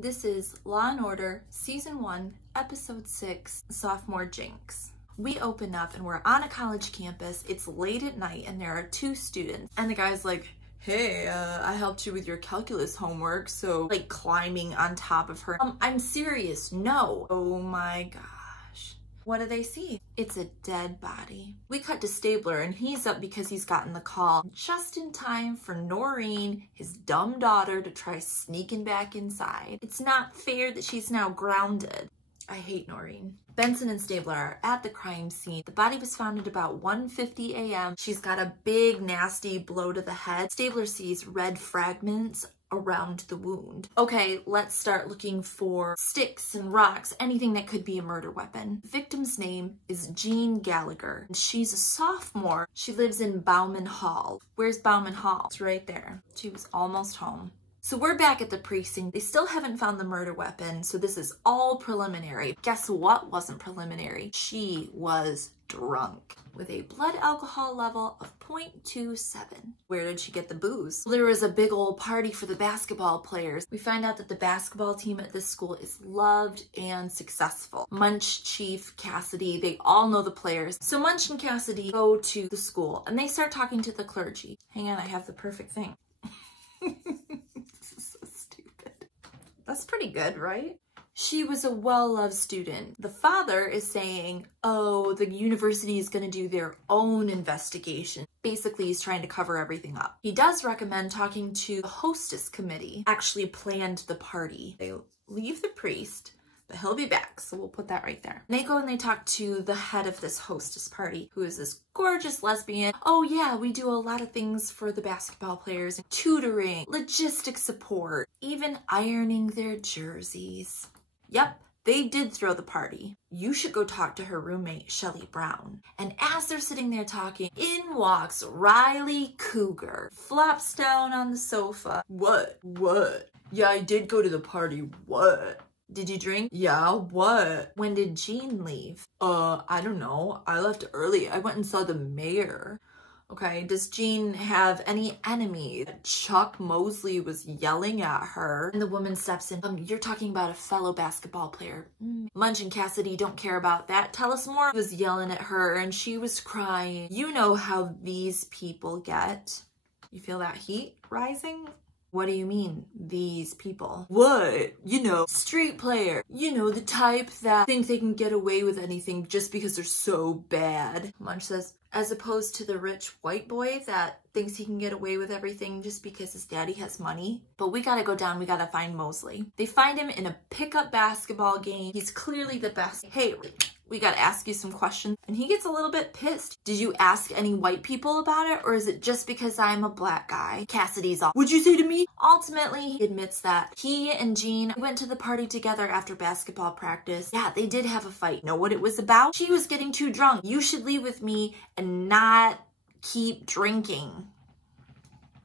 This is Law & Order, Season 1, Episode 6, Sophomore Jinx. We open up and we're on a college campus. It's late at night and there are two students. And the guy's like, hey, I helped you with your calculus homework, so like climbing on top of her. I'm serious, no. Oh my gosh. What do they see? It's a dead body. We cut to Stabler and he's up because he's gotten the call just in time for MAUREEN, his dumb daughter, to try sneaking back inside. It's not fair that she's now grounded. I hate MAUREEN. Benson and Stabler are at the crime scene. The body was found at about 1:50 a.m. She's got a big, nasty blow to the head. Stabler sees red fragments around the wound. Okay, let's start looking for sticks and rocks, anything that could be a murder weapon. The victim's name is Jean Gallagher. She's a sophomore. She lives in Bauman Hall. Where's Bauman Hall? It's right there. She was almost home. So we're back at the precinct. They still haven't found the murder weapon, so this is all preliminary. Guess what wasn't preliminary? She was drunk with a blood alcohol level of 0.27. Where did she get the booze? There was a big old party for the basketball players. We find out that the basketball team at this school is loved and successful. Munch, Chief, Cassidy, they all know the players. So Munch and Cassidy go to the school and they start talking to the clergy. Hang on, I have the perfect thing. That's pretty good, right? She was a well-loved student. The father is saying, oh, the university is going to do their own investigation. Basically, he's trying to cover everything up. He does recommend talking to the hostess committee. Actually planned the party. They leave the priest, but he'll be back, so we'll put that right there. And they go and they talk to the head of this hostess party, who is this gorgeous lesbian. Oh yeah, we do a lot of things for the basketball players, tutoring, logistics support, even ironing their jerseys. Yep, they did throw the party. You should go talk to her roommate, Shelly Brown. And as they're sitting there talking, in walks Riley Cougar, flops down on the sofa. What? Yeah, I did go to the party. What? Did you drink? Yeah, what? When did Jean leave? I don't know. I left early. I went and saw the mayor. Okay, does Jean have any enemies? Chuck Mosley was yelling at her. And the woman steps in. You're talking about a fellow basketball player. Munch and Cassidy don't care about that. Tell us more. He was yelling at her and she was crying. You know how these people get. You feel that heat rising? What do you mean, these people? What? You know, street player. You know, the type that think they can get away with anything just because they're so bad. Munch says, as opposed to the rich white boy that thinks he can get away with everything just because his daddy has money. But we gotta go down, we gotta find Mosley. They find him in a pickup basketball game. He's clearly the best. Hey, we gotta ask you some questions. And he gets a little bit pissed. Did you ask any white people about it? Or is it just because I'm a black guy? Cassidy's off. What'd you say to me? Ultimately, he admits that he and Jean went to the party together after basketball practice. Yeah, they did have a fight. Know what it was about? She was getting too drunk. You should leave with me and not keep drinking.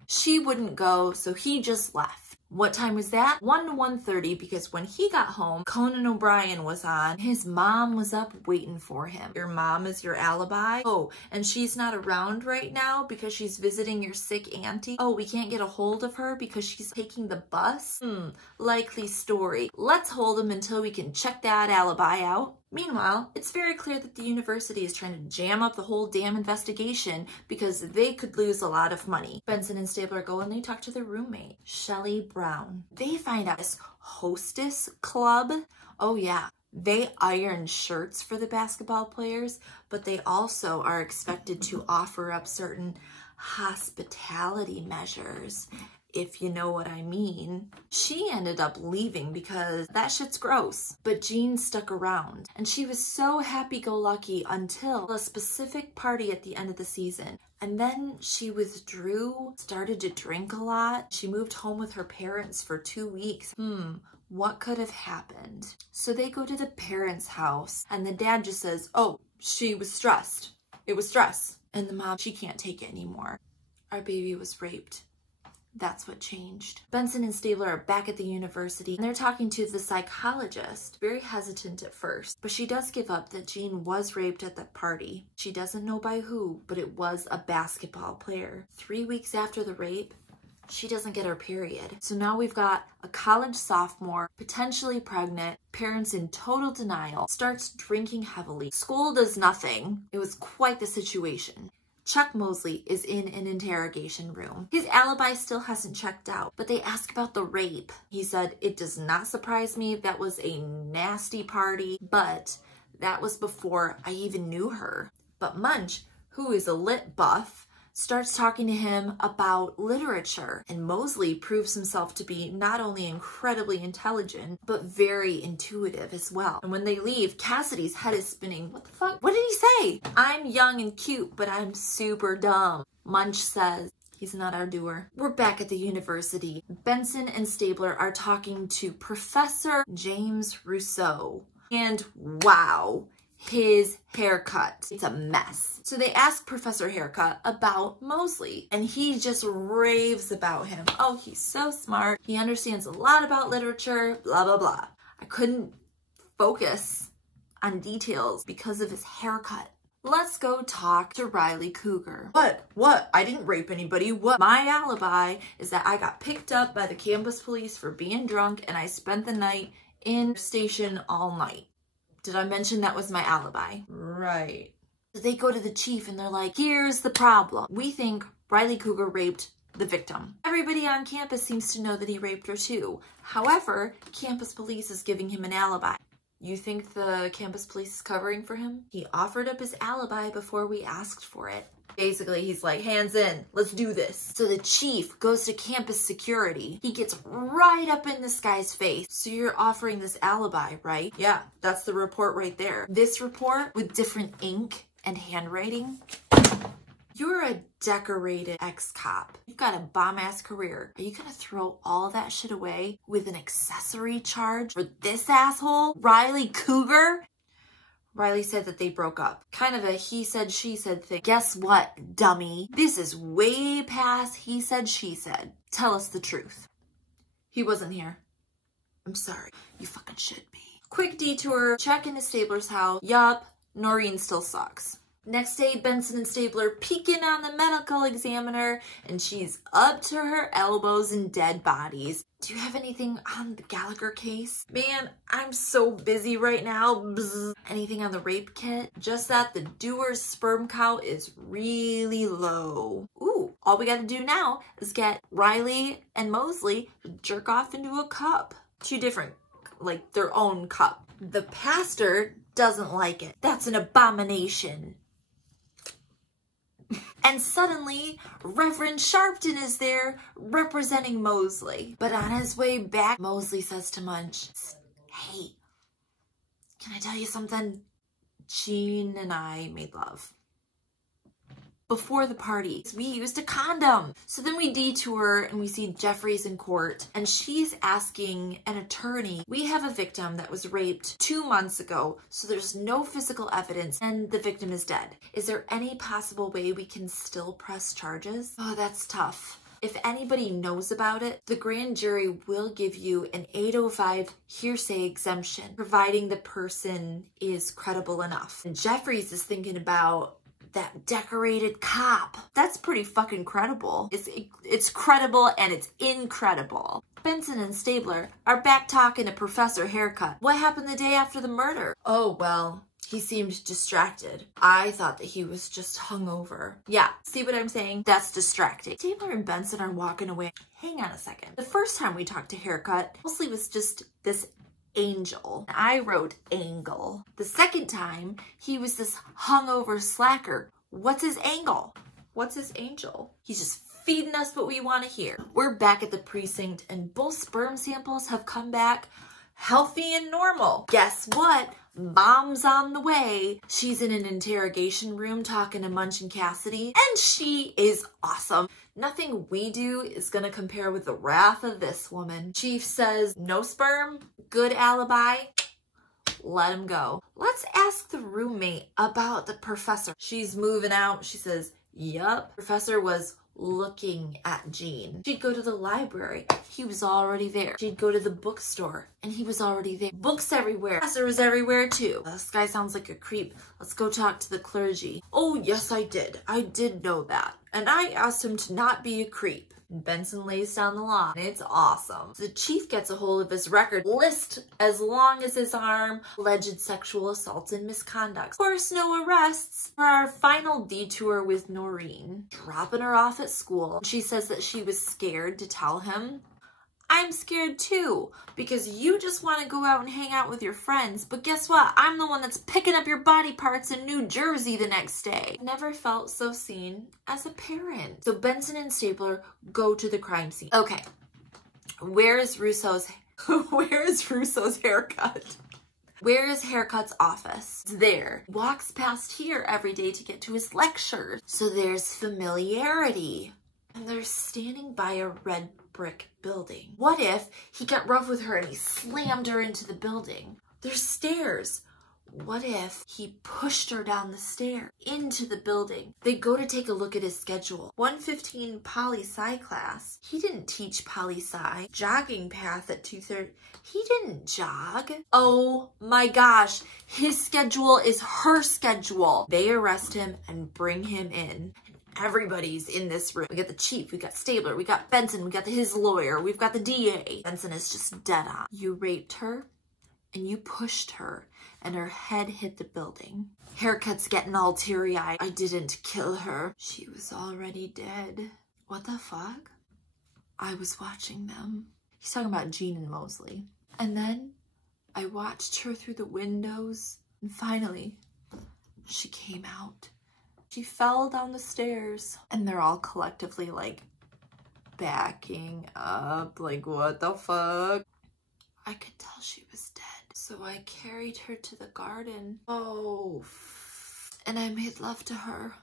She wouldn't go, so he just left. What time was that? 1 to 1:30, because when he got home, Conan O'Brien was on. His mom was up waiting for him. Your mom is your alibi? Oh, and she's not around right now because she's visiting your sick auntie? Oh, we can't get a hold of her because she's taking the bus? Likely story. Let's hold him until we can check that alibi out. Meanwhile, it's very clear that the university is trying to jam up the whole damn investigation because they could lose a lot of money. Benson and Stabler go and they talk to their roommate, Shelly Brown. They find out this hostess club. Oh yeah, they iron shirts for the basketball players, but they also are expected to offer up certain hospitality measures, if you know what I mean. She ended up leaving because that shit's gross. But Jean stuck around and she was so happy-go-lucky until a specific party at the end of the season. And then she withdrew, started to drink a lot. She moved home with her parents for 2 weeks. What could have happened? So they go to the parents' house and the dad just says, oh, she was stressed. It was stress. And the mom, she can't take it anymore. Our baby was raped. That's what changed. Benson and Stabler are back at the university and they're talking to the psychologist. Very hesitant at first, but she does give up that Jean was raped at that party. She doesn't know by who, but it was a basketball player. 3 weeks after the rape, She doesn't get her period. So now we've got a college sophomore, potentially pregnant, parents in total denial, starts drinking heavily. School does nothing. It was quite the situation. Chuck Mosley is in an interrogation room. His alibi still hasn't checked out, but they ask about the rape. He said, "It does not surprise me. That was a nasty party, but that was before I even knew her." But Munch, who is a lit buff, starts talking to him about literature, and Mosley proves himself to be not only incredibly intelligent, but very intuitive as well. And when they leave, Cassidy's head is spinning. What the fuck? What did he say? "I'm young and cute, but I'm super dumb." Munch says, "He's not our doer." We're back at the university. Benson and Stabler are talking to Professor James Rousseau. And wow, his haircut. It's a mess. So they ask Professor Haircut about Mosley, and he just raves about him. Oh, he's so smart. He understands a lot about literature, blah, blah, blah. I couldn't focus on details because of his haircut. Let's go talk to Riley Cougar. What? I didn't rape anybody. What? My alibi is that I got picked up by the campus police for being drunk, and I spent the night in station all night. Did I mention that was my alibi? Right. They go to the chief and they're like, "Here's the problem. We think Riley Cougar raped the victim. Everybody on campus seems to know that he raped her too. However, campus police is giving him an alibi." You think the campus police is covering for him? He offered up his alibi before we asked for it. Basically, he's like, "Hands in, let's do this." So the chief goes to campus security. He gets right up in this guy's face. "So you're offering this alibi, right?" "Yeah, that's the report right there." This report with different ink and handwriting. You're a decorated ex-cop. You've got a bomb-ass career. Are you gonna throw all that shit away with an accessory charge for this asshole, Riley Cougar? Riley said that they broke up. Kind of a he said, she said thing. Guess what, dummy? This is way past he said, she said. Tell us the truth. He wasn't here. I'm sorry. You fucking should be. Quick detour. Check into Stabler's house. Yup, Maureen still sucks. Next day, Benson and Stabler peeking on the medical examiner, and she's up to her elbows in dead bodies. Do you have anything on the Gallagher case? Man, I'm so busy right now. Bzz. Anything on the rape kit? Just that the doer's sperm count is really low. Ooh, all we gotta do now is get Riley and Mosley to jerk off into a cup. Two different, like their own cup. The pastor doesn't like it. That's an abomination. And suddenly, Reverend Sharpton is there representing Mosley. But on his way back, Mosley says to Munch, "Hey, can I tell you something? Jean and I made love. Before the party, we used a condom." So then we detour and we see Jeffries in court, and she's asking an attorney, "We have a victim that was raped 2 months ago, so there's no physical evidence and the victim is dead. Is there any possible way we can still press charges?" Oh, that's tough. If anybody knows about it, the grand jury will give you an 805 hearsay exemption, providing the person is credible enough. And Jeffries is thinking about that decorated cop. That's pretty fucking credible. It's credible and it's incredible. Benson and Stabler are back talking to Professor Haircut. What happened the day after the murder? Oh, well, he seemed distracted. I thought that he was just hungover. Yeah, see what I'm saying? That's distracting. Stabler and Benson are walking away. Hang on a second. The first time we talked to Haircut, Mosley was just this angel. I wrote angle. The second time, he was this hungover slacker. What's his angle? What's his angel? He's just feeding us what we want to hear. We're back at the precinct, and both sperm samples have come back healthy and normal. Guess what? Mom's on the way. She's in an interrogation room talking to Munch and Cassidy, and she is awesome. Nothing we do is gonna compare with the wrath of this woman. Chief says, "No sperm, good alibi, let him go." Let's ask the roommate about the professor. She's moving out. She says, "Yup, professor was looking at Jean." She'd go to the library. He was already there. She'd go to the bookstore and he was already there. Books everywhere. Professor was everywhere too. This guy sounds like a creep. Let's go talk to the clergy. Oh, yes, I did. I did know that. And I asked him to not be a creep. And Benson lays down the law, and it's awesome. The chief gets a hold of his record list as long as his arm, alleged sexual assaults and misconduct. Of course, no arrests. For our final detour with Maureen, dropping her off at school, she says that she was scared to tell him. I'm scared too, because you just want to go out and hang out with your friends, but guess what? I'm the one that's picking up your body parts in New Jersey the next day. Never felt so seen as a parent. So Benson and Stabler go to the crime scene. Okay, where is Russo's haircut? Where is Haircut's office? It's there. Walks past here every day to get to his lectures. So there's familiarity. And they're standing by a red brick building. What if he got rough with her and he slammed her into the building? There's stairs. What if he pushed her down the stair into the building? They go to take a look at his schedule. 1:15 poli-sci class. He didn't teach poli-sci. Jogging path at 2:30. He didn't jog. Oh my gosh. His schedule is her schedule. They arrest him and bring him in. Everybody's in this room. We got the chief, we got Stabler, we got Benson, we got his lawyer, we've got the DA. Benson is just dead on. You raped her and you pushed her and her head hit the building. Haircut's getting all teary-eyed. I didn't kill her. She was already dead. What the fuck? I was watching them. He's talking about Jean and Mosley. And then I watched her through the windows and finally she came out. She fell down the stairs and they're all collectively like backing up, like what the fuck? I could tell she was dead. So I carried her to the garden. Oh, and I made love to her.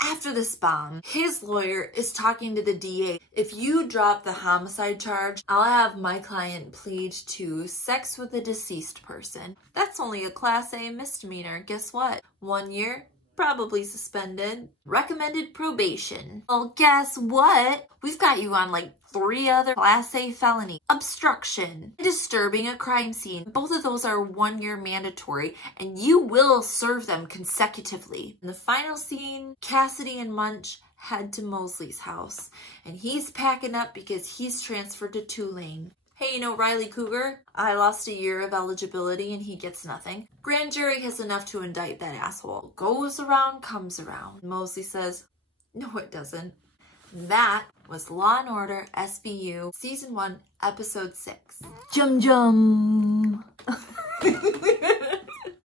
After this bomb, his lawyer is talking to the DA. If you drop the homicide charge, I'll have my client plead to sex with a deceased person. That's only a Class A misdemeanor. Guess what? 1 year? Probably suspended. Recommended probation. Well, guess what? We've got you on like 3 other Class A felony. Obstruction. Disturbing a crime scene. Both of those are 1 year mandatory and you will serve them consecutively. In the final scene, Cassidy and Munch head to Mosley's house and he's packing up because he's transferred to Tulane. Hey, you know Riley Cougar? I lost a year of eligibility and he gets nothing. Grand jury has enough to indict that asshole. Goes around, comes around. Mosley says, no it doesn't. That was Law & Order SVU Season 1, Episode 6. Jum jum!